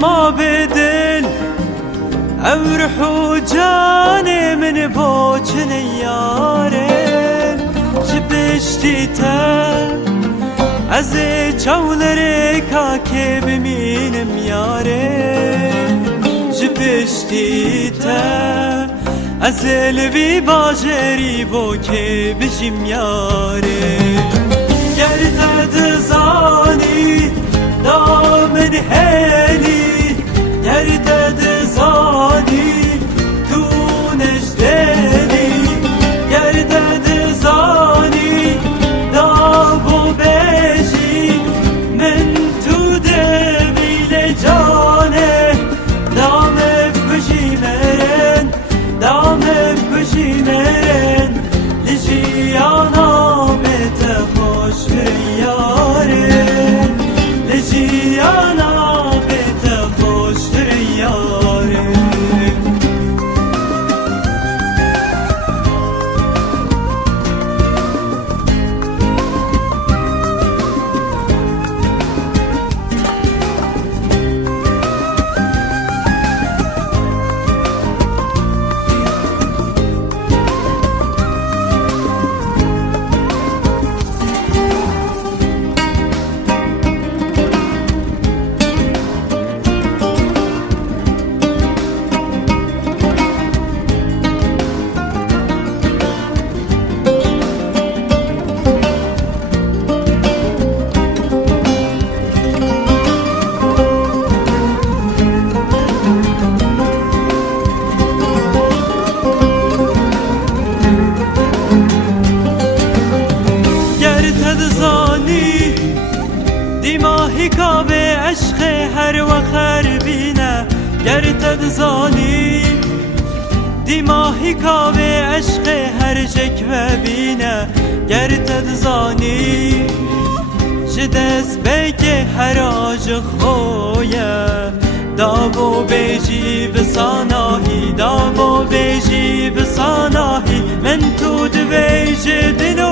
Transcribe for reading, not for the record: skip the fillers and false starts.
ما بدل او روح و جاني من بوچن يارن جبشتي تا از چولر که بمینم یارن جبشتي تا از لبی باجری بو که بجیم یارن گرد زانی دامن هلی گرد زانی تو نجدلی گرد زانی دابو بجی من تو دمیل جانه دام بجی مرن دام بجی مرن لجیانا بت خوش یارن لجیانا بت خوش یارن دیماهی کاوه عشق هر وخر بینه گرتد زانی دیماهی کاوه عشق هر جکوه بینه گرتد زانی جدس بگه هر آج خویه دابو بیجی بساناهی دابو بیجی بساناهی من تو دویج دلو